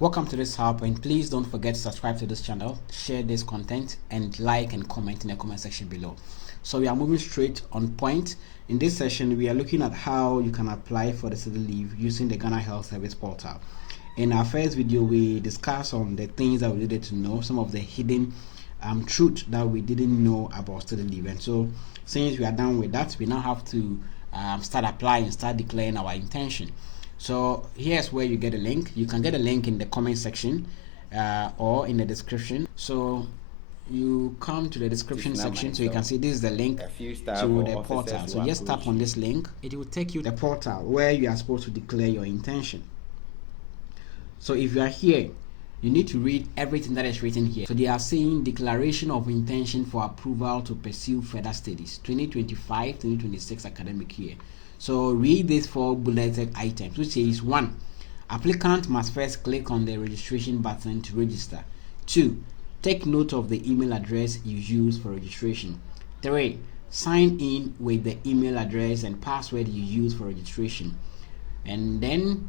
Welcome to this PowerPoint. Please don't forget to subscribe to this channel, share this content, and like and comment in the comment section below. So we are moving straight on point. In this session, we are looking at how you can apply for the study leave using the Ghana Health Service portal. In our first video, we discussed on the things that we needed to know, some of the hidden truth that we didn't know about study leave. And so since we are done with that, we now have to start applying, start declaring our intention. So here's where you get a link. You can get a link in the comment section or in the description. So you come to the description section, so you can see this is the link to the portal. So just tap on this link. It will take you to the portal where you are supposed to declare your intention. So if you are here, you need to read everything that is written here. So they are saying declaration of intention for approval to pursue further studies 2025-2026 academic year. So read these 4 bulleted items, which is 1. Applicant must first click on the registration button to register. 2. Take note of the email address you use for registration. 3. Sign in with the email address and password you use for registration. And then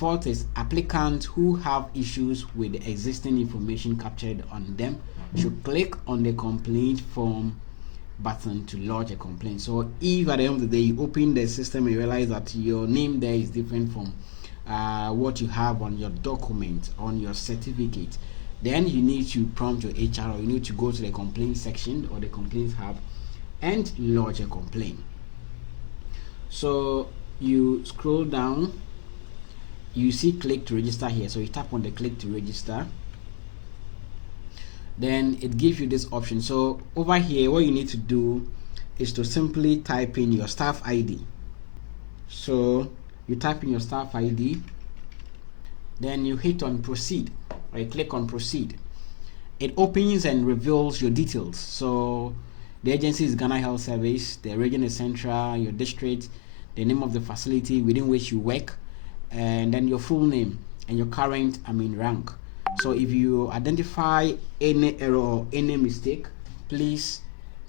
4th is applicants who have issues with the existing information captured on them should click on the complaint form button to lodge a complaint. So if at the end of the day you open the system and you realize that your name there is different from what you have on your document, on your certificate, then you need to prompt your HR, or you need to go to the complaint section or the complaint hub and lodge a complaint. So you scroll down, you see click to register here, so you tap on the click to register. Then it gives you this option. So over here, what you need to do is to simply type in your staff ID. So you type in your staff ID, then you hit on proceed, or you click on proceed. It opens and reveals your details. So the agency is Ghana Health Service, the region is Central, your district, the name of the facility within which you work, and then your full name and your current rank. So if you identify any error or any mistake, please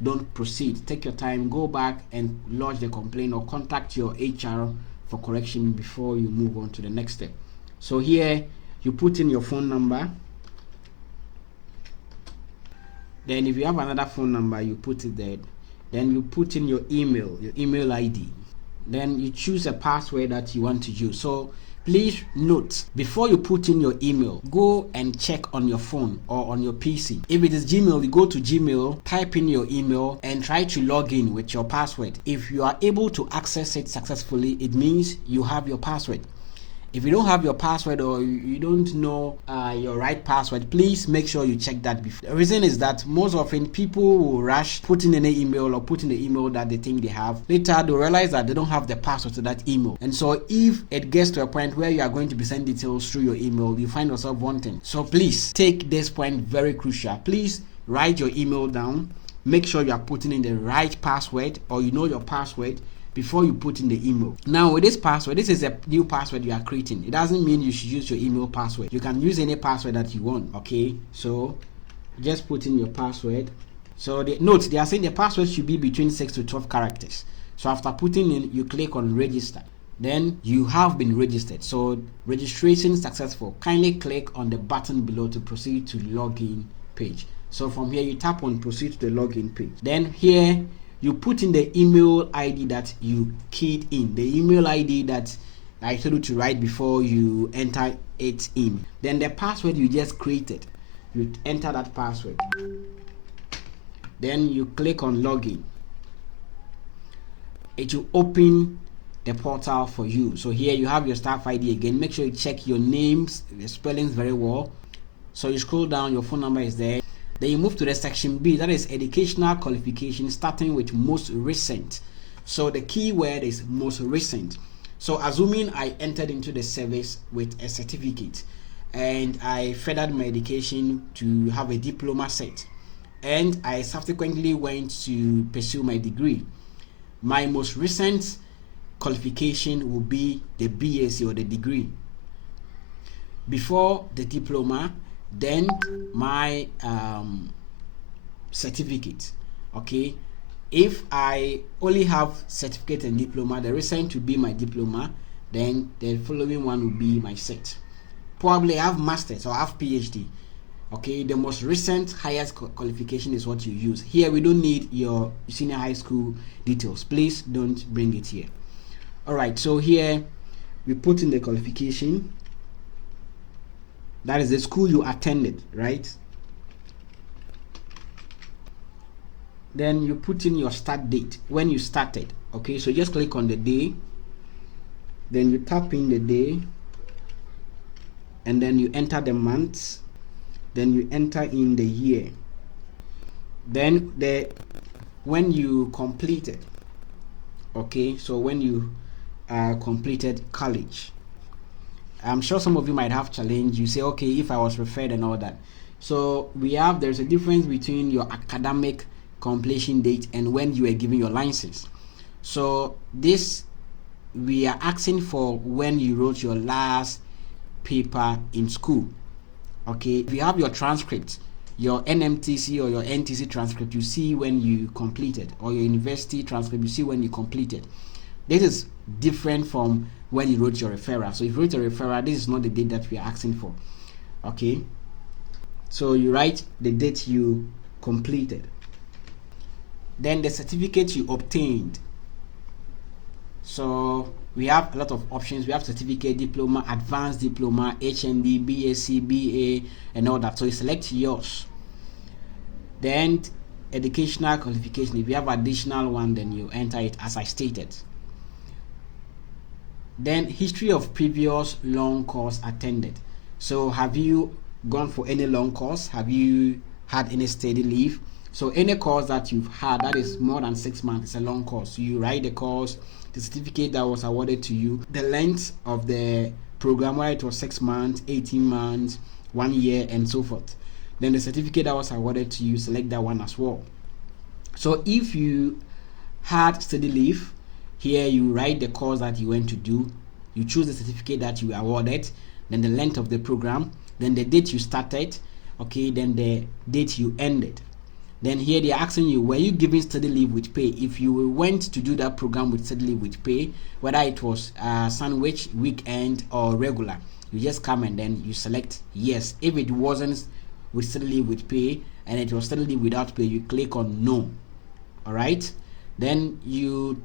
don't proceed. Take your time, go back and lodge the complaint or contact your HR for correction before you move on to the next step. So here you put in your phone number. Then if you have another phone number, you put it there. Then you put in your email ID. Then you choose a password that you want to use. So please note, before you put in your email, go and check on your phone or on your PC. If it is Gmail, you go to Gmail, type in your email and try to log in with your password. If you are able to access it successfully, it means you have your password. If you don't have your password or you don't know your right password, please make sure you check that before. The reason is that most often people will rush putting in an email or putting the email that they think they have. Later they'll realize that they don't have the password to that email. And so if it gets to a point where you are going to be sending details through your email, you find yourself wanting. So please take this point very crucial. Please write your email down. Make sure you are putting in the right password, or you know your password before you put in the email. Now with this password, this is a new password you are creating. It doesn't mean you should use your email password. You can use any password that you want. Okay, so just put in your password. So note, they are saying the password should be between 6 to 12 characters. So after putting in, you click on register. Then you have been registered. So registration successful. Kindly click on the button below to proceed to login page. So from here you tap on proceed to the login page. Then here you put in the email ID that you keyed in, the email ID that I told you to write before you enter it in. Then the password you just created, you enter that password. Then you click on login. It will open the portal for you. So here you have your staff ID again. Make sure you check your names, the spellings very well. So you scroll down, your phone number is there. Then you move to the section B, that is educational qualification, starting with most recent. So the key word is most recent. So assuming I entered into the service with a certificate and I furthered my education to have a diploma set, and I subsequently went to pursue my degree, my most recent qualification will be the BSc or the degree. Before the diploma, then my certificate. Okay, if I only have certificate and diploma, the recent will be my diploma, then the following one will be my cert. probably have masters or have PhD. Okay, the most recent highest qualification is what you use. Here we don't need your senior high school details. Please don't bring it here. All right, so here we put in the qualification. That is the school you attended, right? Then you put in your start date, when you started. Okay, so just click on the day, then you tap in the day, and then you enter the months, then you enter in the year, then when you completed. Okay, so when you completed college. I'm sure some of you might have challenge. You say, okay, if I was referred and all that. So there's a difference between your academic completion date and when you were given your license. So this, we are asking for when you wrote your last paper in school. Okay, if you have your transcript, your NMTC or your NTC transcript, you see when you completed, or your university transcript, you see when you completed. This is different from when you wrote your referral. So if you wrote a referral, this is not the date that we are asking for. Okay, so you write the date you completed, then the certificate you obtained. So we have a lot of options. We have certificate, diploma, advanced diploma, HND, BSc, BA, and all that. So you select yours. Then educational qualification. If you have additional one, then you enter it as I stated. Then history of previous long course attended. So have you gone for any long course? Have you had any study leave? So any course that you've had that is more than 6 months is a long course. So you write the course, the certificate that was awarded to you, the length of the program, whether it was 6 months, 18 months, 1 year, and so forth. Then the certificate that was awarded to you, select that one as well. So if you had study leave, here you write the course that you went to do, you choose the certificate that you were awarded, then the length of the program, then the date you started, okay, then the date you ended. Then here they are asking you, were you given study leave with pay? If you went to do that program with study leave with pay, whether it was sandwich, weekend, or regular, you just come and then you select yes. If it wasn't with study leave with pay and it was study leave without pay, you click on no. All right, then you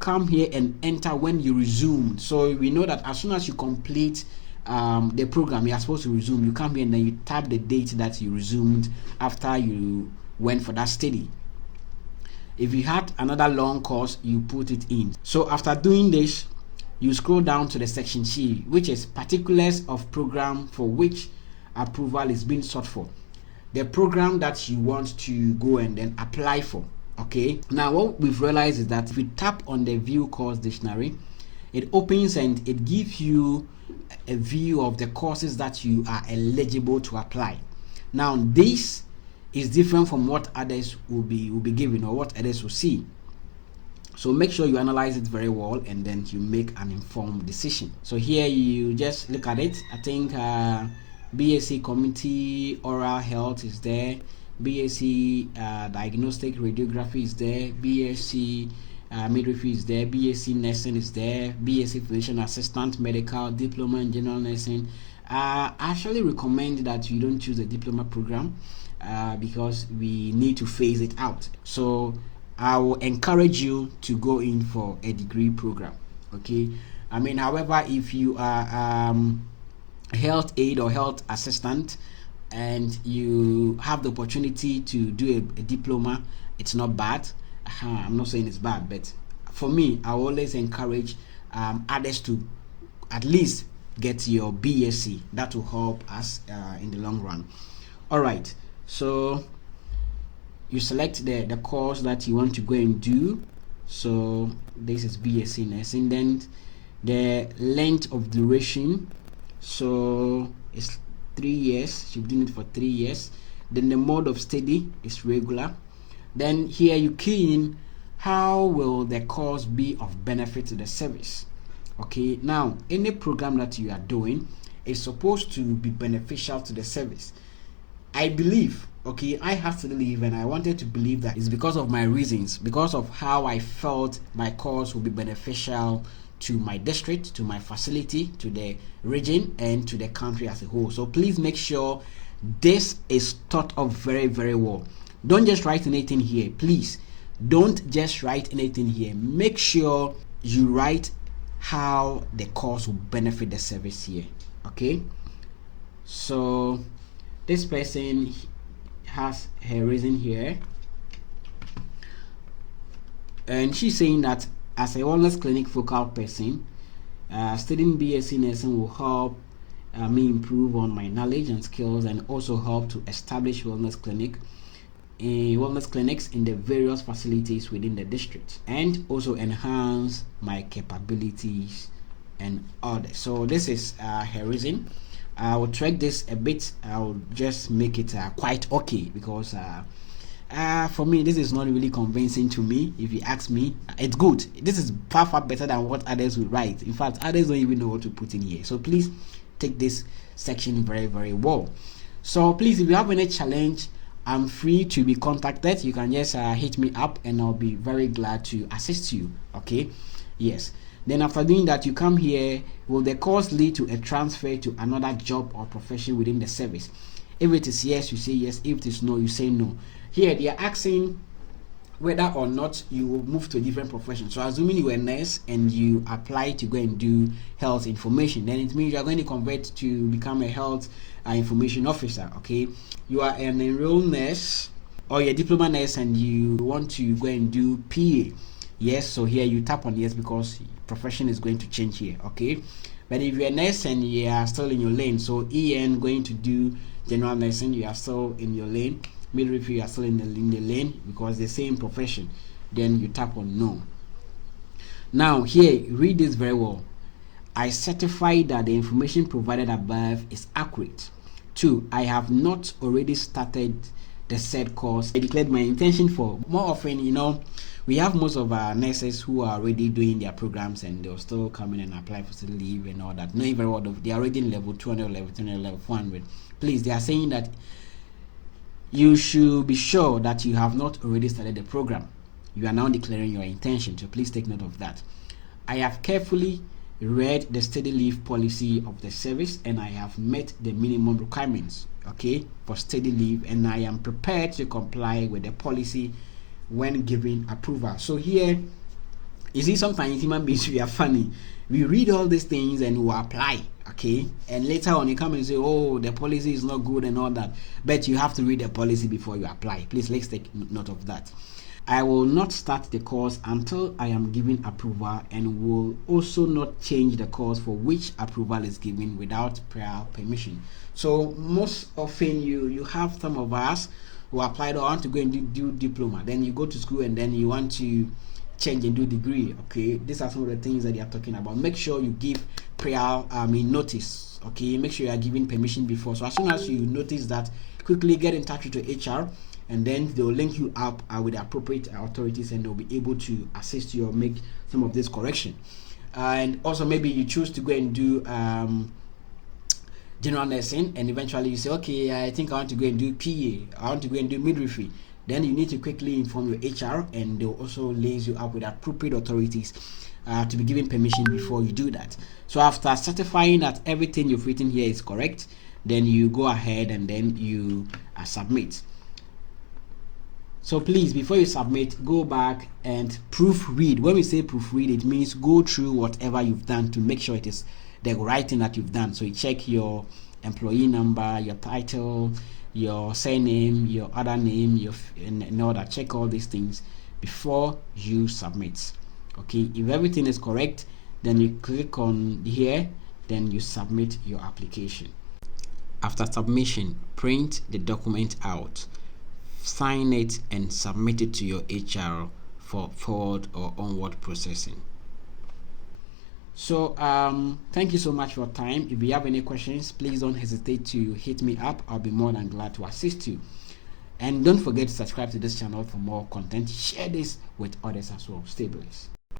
come here and enter when you resumed. So we know that as soon as you complete the program, you are supposed to resume. You come here and then you tap the date that you resumed after you went for that study. If you had another long course, you put it in. So after doing this, you scroll down to the section C, which is particulars of program for which approval is being sought for. The program that you want to go and then apply for. Okay, now what we've realized is that if we tap on the view course dictionary, it opens and it gives you a view of the courses that you are eligible to apply. Now this is different from what others will be given or what others will see. So make sure you analyze it very well and then you make an informed decision. So here you just look at it. I think BSc Community Oral Health is there, BSc Diagnostic Radiography is there, BSc Midwifery is there, BSc Nursing is there, BSc Physician Assistant Medical, Diploma in General Nursing. I actually recommend that you don't choose a diploma program because we need to phase it out. So I will encourage you to go in for a degree program. Okay, I mean, however, if you are health aide or health assistant and you have the opportunity to do a diploma, it's not bad. I'm not saying it's bad, but for me, I always encourage others to at least get your BSc. That will help us in the long run. All right, so you select the course that you want to go and do. So this is BSc nursing. Then the length of duration, so it's 3 years. You've done it for 3 years. Then the mode of study is regular. Then here you key in how will the course be of benefit to the service. Okay, now any program that you are doing is supposed to be beneficial to the service. I believe, okay, I have to believe, and I wanted to believe that it's because of my reasons, because of how I felt my course will be beneficial to my district, to my facility, to the region, and to the country as a whole. So please make sure this is thought of very, very well. Don't just write anything here, please. Don't just write anything here. Make sure you write how the course will benefit the service here. Okay, so this person has her reason here, and she's saying that as a wellness clinic focal person, studying BSc nursing will help me improve on my knowledge and skills, and also help to establish wellness clinics in the various facilities within the district, and also enhance my capabilities and others. So this is her reason. I will track this a bit. I'll just make it quite okay, because for me this is not really convincing to me. If you ask me, it's good. This is far better than what others would write. In fact, others don't even know what to put in here. So please take this section very, very well. So please, if you have any challenge, I'm free to be contacted. You can just hit me up, and I'll be very glad to assist you. Okay, yes. Then after doing that, you come here. Will the course lead to a transfer to another job or profession within the service? If it is yes, you say yes. If it is no, you say no. Here they are asking whether or not you will move to a different profession. So assuming you are a nurse and you apply to go and do health information, then it means you are going to convert to become a health information officer. Okay, you are an enrolled nurse or you're a diploma nurse and you want to go and do PA. Yes, so here you tap on yes, because profession is going to change here. Okay, but if you're a nurse and you are still in your lane, so EN going to do general nursing, you are still in your lane. Midwifery, you are still in the lane, because the same profession, then you tap on no. Now here, read this very well. I certify that the information provided above is accurate. 2. I have not already started the said course. I declared my intention for. More often, we have most of our nurses who are already doing their programs, and they'll still come in and apply for study leave and all that. Knowing very well they are already in level 200, level 300, level 400. Please, they are saying that you should be sure that you have not already started the program. You are now declaring your intention, so please take note of that. I have carefully read the study leave policy of the service, and I have met the minimum requirements, okay, for study leave, and I am prepared to comply with the policy when given approval. So here, you see, sometimes human beings, we are funny. We read all these things and we apply, okay, and later on you come and say, oh, the policy is not good and all that, but you have to read the policy before you apply. Please, let's take note of that. I will not start the course until I am given approval, and will also not change the course for which approval is given without prior permission. So most often you have some of us who applied or want to go and do diploma, then you go to school and then you want to change and do degree. Okay, these are some of the things that they are talking about. Make sure you give prior notice. Okay, make sure you are giving permission before. So as soon as you notice that, quickly get in touch with your HR, and then they'll link you up with the appropriate authorities, and they'll be able to assist you or make some of this correction. And also, maybe you choose to go and do general nursing, and eventually you say, okay, I think I want to go and do PA, I want to go and do midwifery. Then you need to quickly inform your HR, and they'll also lace you up with appropriate authorities to be given permission before you do that. So after certifying that everything you've written here is correct, then you go ahead and then you submit. So please, before you submit, go back and proofread. When we say proofread, it means go through whatever you've done to make sure it is the right thing that you've done. So you check your employee number, your title, your surname, your other name, and all that. Check all these things before you submit. Okay, if everything is correct, then you click on here, then you submit your application. After submission, print the document out, sign it, and submit it to your HR for forward or onward processing. So thank you so much for your time. If you have any questions, please don't hesitate to hit me up. I'll be more than glad to assist you. And don't forget to subscribe to this channel for more content. Share this with others as well. Stay blessed.